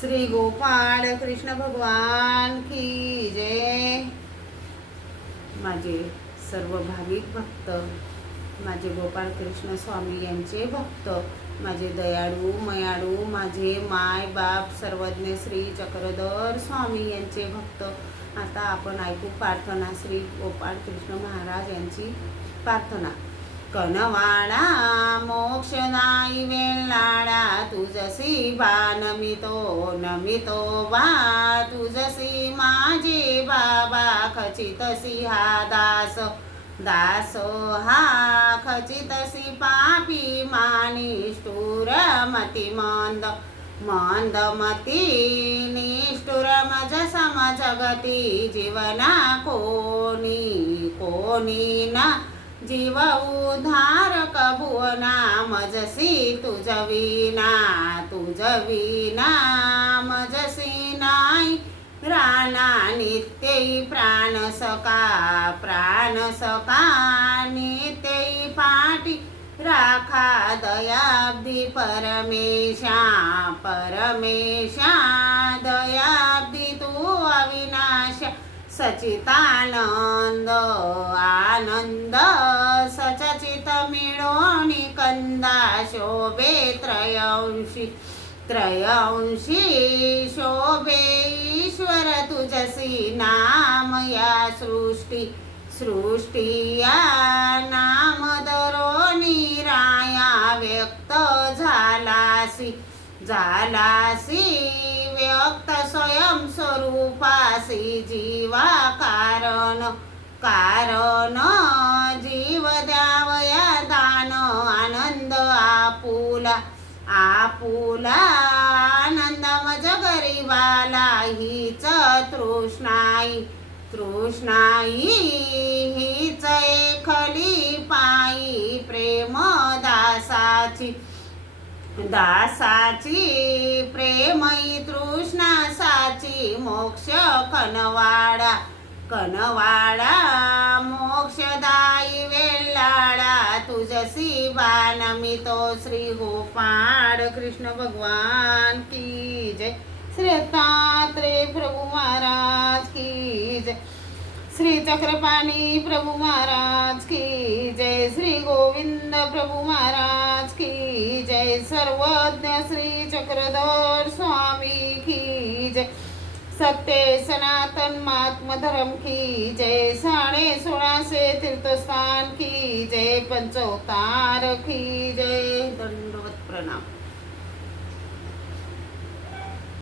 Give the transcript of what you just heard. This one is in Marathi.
श्री गोपाळ कृष्ण भगवान की जय। माझे सर्व भाविक भक्त, माझे गोपाळ कृष्ण स्वामी यांचे भक्त, माझे दयाळू मयाळू, माझे माय बाप सर्वज्ञ श्री चक्रधर स्वामी यांचे भक्त। आता आपण ऐकू प्रार्थना, श्री गोपाळ कृष्ण महाराज यांची प्रार्थना। कनवाडा मोक्षदायी वेल्लाडा, तुझसी बा नमितो बा, तुझसी माझे बाबा, खचितसी हा दास हा, खचितसी पापी मानिष्ठुर मती मंदमती, निष्ठुर मज समजगती, जीवना कोणी ना जीव उद्धारक भुवना, मजसी तुझ विना मजसी नाही राणा, नित्यई प्राण सका नित्यई पाठी राखा, दयाब्दी परमेशा दयाब्दी तू अविनाश, सचितानंद आनंद सचचित मिळोनी कंदा, शोभे त्रयंशी शोभे ईश्वर तुझसी नाम, या सृष्टी या नाम दरोनी राया, व्यक्त झालासी व्यक्त स्वयं स्वरूपासी, जीवा कारण जीव द्यावया दान, आनंद आपुला आनंद मज गरीबाला, हीच तृष्णाई हीच एखली पायी, प्रेम दासाची प्रेमई तृष्णा साची, मोक्ष कनवाडा मोक्षदायी वेल्लाडा, तुझसी बा नमितो, श्री गोपाळ कृष्ण भगवान की जय। श्री दत्तात्रेय प्रभु महाराज की जय। श्री चक्रपाणी प्रभु महाराज की जय। श्री गोविंद प्रभु महाराज की जय। सर्वज्ञ श्री चक्रधर स्वामी की जय। सत्य सनातन महात्मा धर्म की जय। 16.5 तीर्थस्थान की जय। पंचोतार की जय। दंडवत प्रणाम।